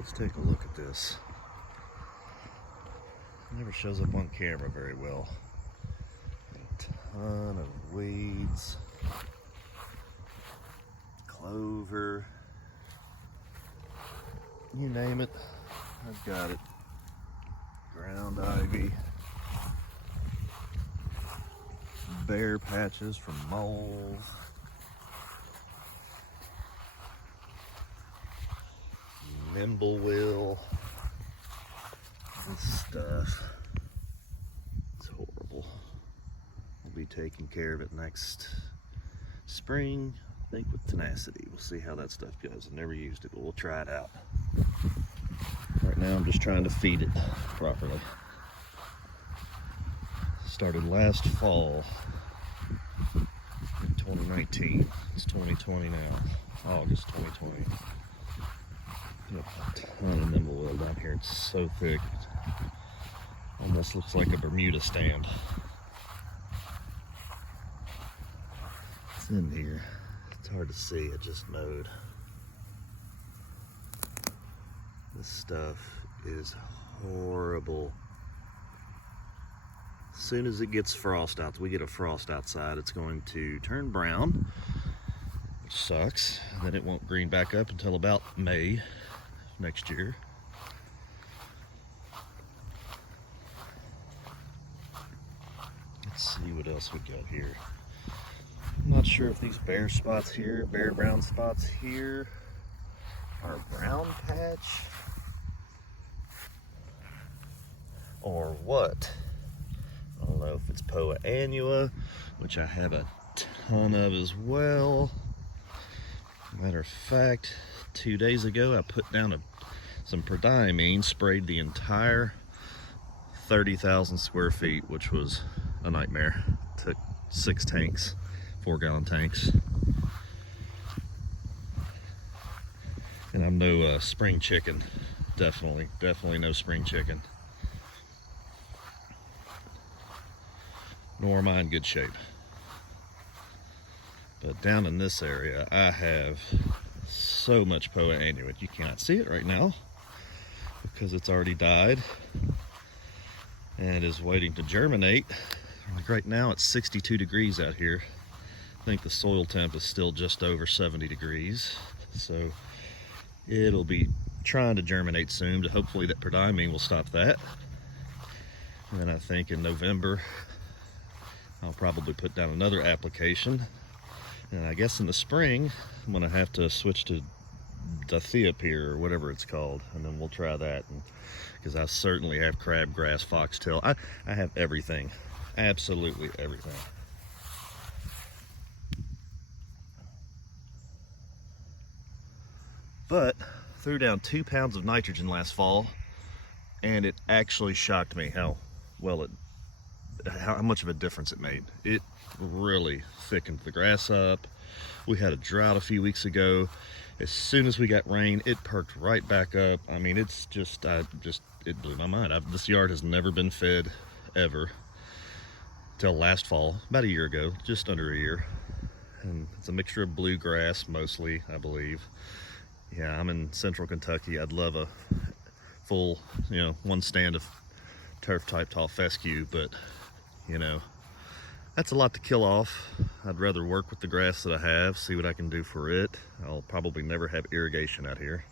Let's take a look at this. Never shows up on camera very well. A ton of weeds, clover, you name it, I've got it. Ground ivy, bare patches from moles, nimblewill. This stuff, it's horrible. We'll be taking care of it next spring, I think, with tenacity. We'll see how that stuff goes. I've never used it, but we'll try it out. Right now I'm just trying to feed it properly. Started last fall in 2019. It's 2020 now, August 2020. A ton of nimblewill down here. It's so thick, it almost looks like a Bermuda stand. It's in here. It's hard to see. It just mowed. This stuff is horrible. As soon as it gets frost out, we get a frost outside, it's going to turn brown, which sucks. Then it won't green back up until about May next year. Let's see what else we got here. I'm not sure if these bare spots here, bare brown spots here, are brown patch or what. I don't know if it's Poa annua, which I have a ton of as well. Matter of fact, 2 days ago I put down some prodiamine, sprayed the entire 30,000 square feet, which was a nightmare. Took 6 tanks, 4-gallon tanks. And I'm no spring chicken, definitely no spring chicken. Nor am I in good shape. But down in this area, I have so much Poa annua. You cannot see it right now because it's already died and is waiting to germinate. Like right now, it's 62 degrees out here. I think the soil temp is still just over 70 degrees. So it'll be trying to germinate soon. Hopefully that prodiamine will stop that. And then I think in November, I'll probably put down another application. And I guess in the spring, I'm gonna have to switch to Dithiopyr or whatever it's called, and then we'll try that. Because I certainly have crabgrass, foxtail. I have everything, absolutely everything. But threw down 2 pounds of nitrogen last fall, and it actually shocked me how much of a difference it made. It really thickened the grass up. We had a drought a few weeks ago. As soon as we got rain, it perked right back up. I mean, it's just, it blew my mind. This yard has never been fed ever till last fall, about a year ago, just under a year. And it's a mixture of bluegrass mostly, I believe. Yeah, I'm in central Kentucky. I'd love a full, one stand of turf type tall fescue, but that's a lot to kill off. I'd rather work with the grass that I have, see what I can do for it. I'll probably never have irrigation out here,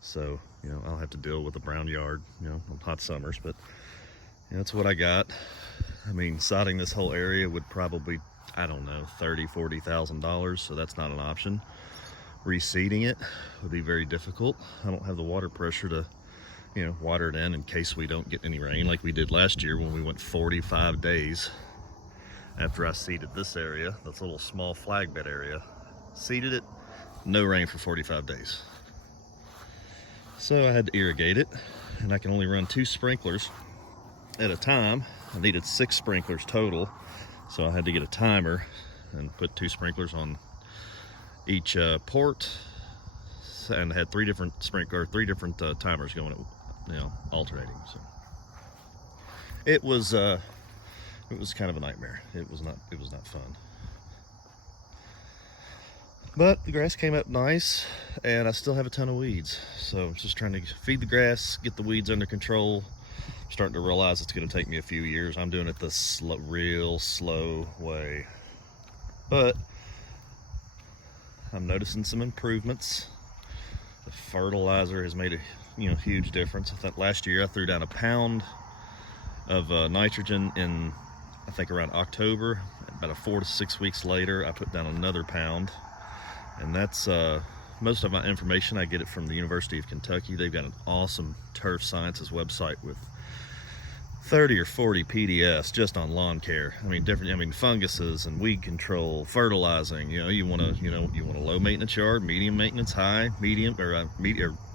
so I'll have to deal with a brown yard on hot summers, but that's what I got. I mean, sodding this whole area would probably, I don't know, $30,000-$40,000, so that's not an option. Reseeding it would be very difficult. I don't have the water pressure to water it in case we don't get any rain like we did last year when we went 45 days after I seeded this area, this little small flag bed area. Seeded it, no rain for 45 days. So I had to irrigate it, and I can only run 2 sprinklers at a time. I needed 6 sprinklers total, so I had to get a timer and put 2 sprinklers on each port, and had 3 different timers going, alternating. So it was kind of a nightmare. It was not fun. But the grass came up nice, and I still have a ton of weeds. So I'm just trying to feed the grass, get the weeds under control. I'm starting to realize it's going to take me a few years. I'm doing it the real slow way. But I'm noticing some improvements. The fertilizer has made a huge difference. I think last year I threw down a pound of nitrogen in, I think, around October. About 4 to 6 weeks later, I put down another pound. And that's most of my information. I get it from the University of Kentucky. They've got an awesome turf sciences website with 30 or 40 PDFs just on lawn care. I mean, funguses and weed control, fertilizing. You want a low maintenance yard, medium maintenance, high, medium, or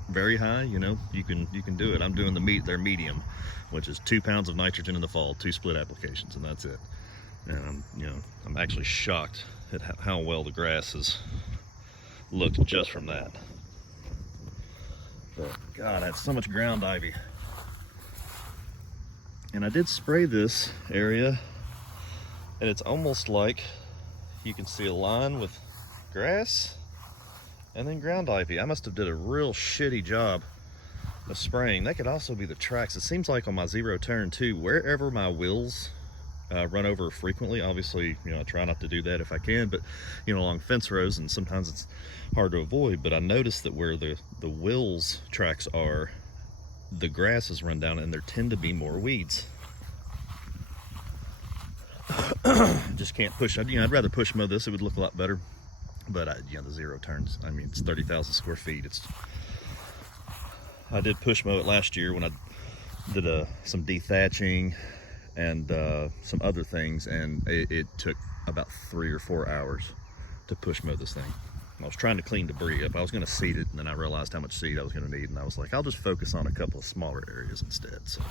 very high. You can do it. I'm doing their medium, which is 2 pounds of nitrogen in the fall, 2 split applications, and that's it. And I'm actually shocked at how well the grass has looked just from that. But God, that's so much ground ivy. And I did spray this area, and it's almost like you can see a line with grass and then ground ivy. I must have did a real shitty job of spraying. That could also be the tracks. It seems like on my zero turn too, wherever my wheels run over frequently, obviously, I try not to do that if I can, but along fence rows, and sometimes it's hard to avoid, but I noticed that where the wheels tracks are, the grass is run down and there tend to be more weeds. Just can't push. I'd rather push mow this. It would look a lot better. But the zero turns. I mean, it's 30,000 square feet. I did push mow it last year when I did some dethatching and some other things, and it took about 3 or 4 hours to push mow this thing. I was trying to clean debris up. I was going to seed it, and then I realized how much seed I was going to need, and I was like, I'll just focus on a couple of smaller areas instead. So.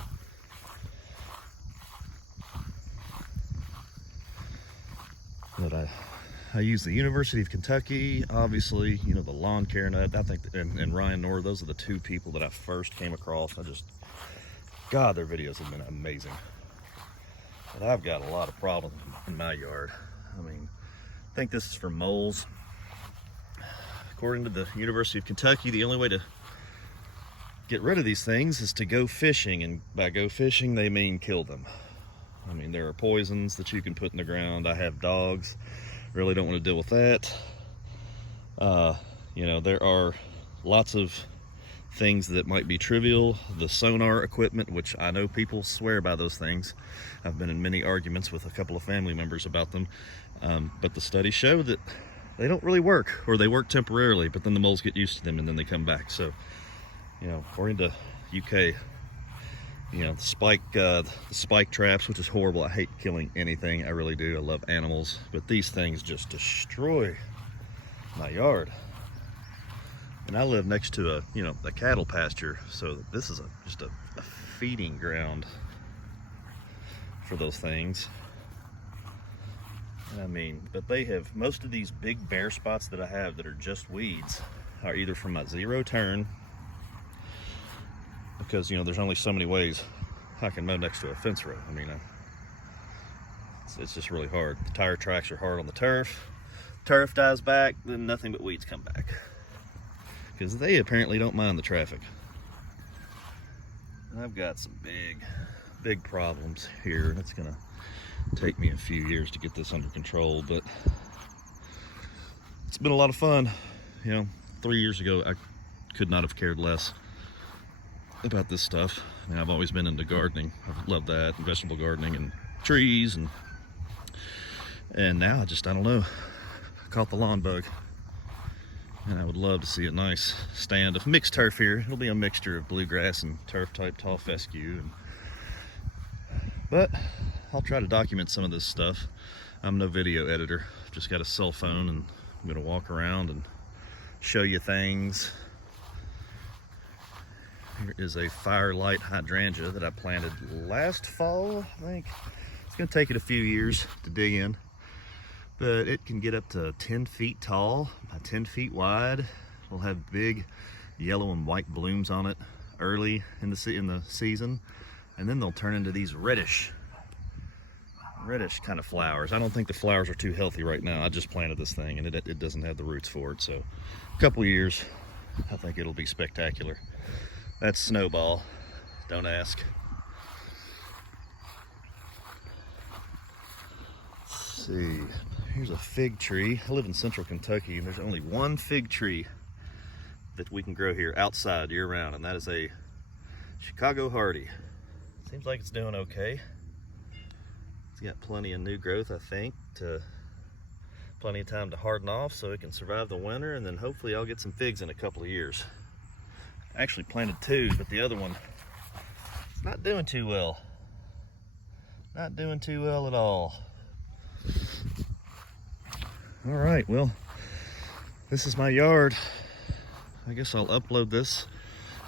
But I use the University of Kentucky, obviously, the lawn care nut. I think, and Ryan Knorr, those are the 2 people that I first came across. God, their videos have been amazing. But I've got a lot of problems in my yard. I think this is for moles. According to the University of Kentucky, the only way to get rid of these things is to go fishing, and by go fishing, they mean kill them. There are poisons that you can put in the ground. I have dogs, really don't want to deal with that. There are lots of things that might be trivial. The sonar equipment, which I know people swear by those things. I've been in many arguments with a couple of family members about them. But the studies show that they don't really work, or they work temporarily, but then the moles get used to them and then they come back. So, according to UK, the spike traps, which is horrible. I hate killing anything. I really do. I love animals, but these things just destroy my yard. And I live next to a cattle pasture, so this is just a feeding ground for those things. But they have, most of these big bare spots that I have that are just weeds are either from my zero turn, because there's only so many ways I can mow next to a fence row. It's just really hard. The tire tracks are hard on the turf. Turf dies back, then nothing but weeds come back, because they apparently don't mind the traffic. And I've got some big problems here, and it's gonna take me a few years to get this under control, but it's been a lot of fun. 3 years ago I could not have cared less about this stuff. I've always been into gardening. I've loved that, and vegetable gardening and trees, and now I don't know. I caught the lawn bug, and I would love to see a nice stand of mixed turf here. It'll be a mixture of bluegrass and turf type tall fescue, but I'll try to document some of this stuff. I'm no video editor. I've just got a cell phone, and I'm gonna walk around and show you things. Here is a firelight hydrangea that I planted last fall, I think. It's gonna take it a few years to dig in, but it can get up to 10 feet tall by 10 feet wide. We'll have big yellow and white blooms on it early in the season, and then they'll turn into these reddish reddish kind of flowers. I don't think the flowers are too healthy right now. I just planted this thing and it doesn't have the roots for it. So a couple years, I think it'll be spectacular. That's Snowball. Don't ask. Let's see. Here's a fig tree. I live in central Kentucky and there's only one fig tree that we can grow here outside year round, and that is a Chicago Hardy. Seems like it's doing okay. It's got plenty of new growth, I think, plenty of time to harden off so it can survive the winter, and then hopefully I'll get some figs in a couple of years. I actually planted two, but the other one is not doing too well. Not doing too well at all. All right, well, this is my yard. I guess I'll upload this,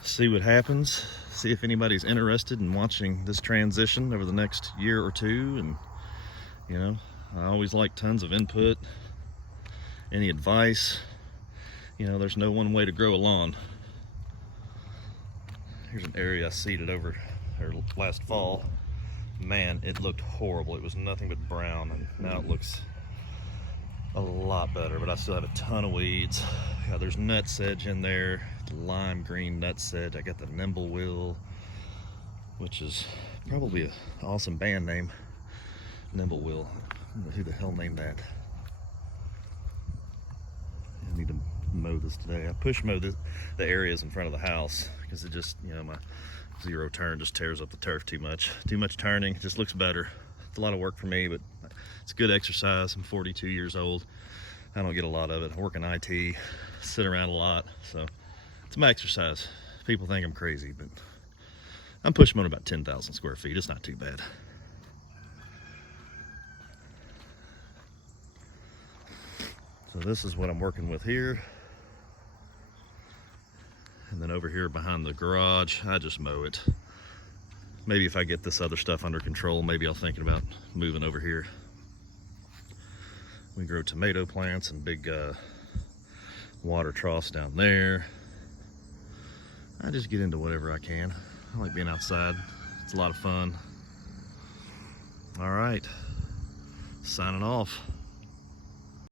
see what happens, see if anybody's interested in watching this transition over the next year or two. And you know, I always like tons of input, any advice. You know, there's no one way to grow a lawn. Here's an area I seeded over last fall. Man, it looked horrible. It was nothing but brown, and now it looks a lot better, but I still have a ton of weeds. Yeah, there's nutsedge in there, lime green nutsedge. I got the Nimblewill, which is probably an awesome band name. Nimblewill. I don't know who the hell named that. I need to mow this today. I push mow the areas in front of the house because it just, you know, my zero turn just tears up the turf too much. Too much turning, it just looks better. It's a lot of work for me, but it's good exercise. I'm 42 years old. I don't get a lot of it. I work in IT, sit around a lot, so it's my exercise. People think I'm crazy, but I'm pushing on about 10,000 square feet. It's not too bad. So this is what I'm working with here. And then over here behind the garage, I just mow it. Maybe if I get this other stuff under control, maybe I'll think about moving over here. We grow tomato plants and big water troughs down there. I just get into whatever I can. I like being outside. It's a lot of fun. All right, signing off.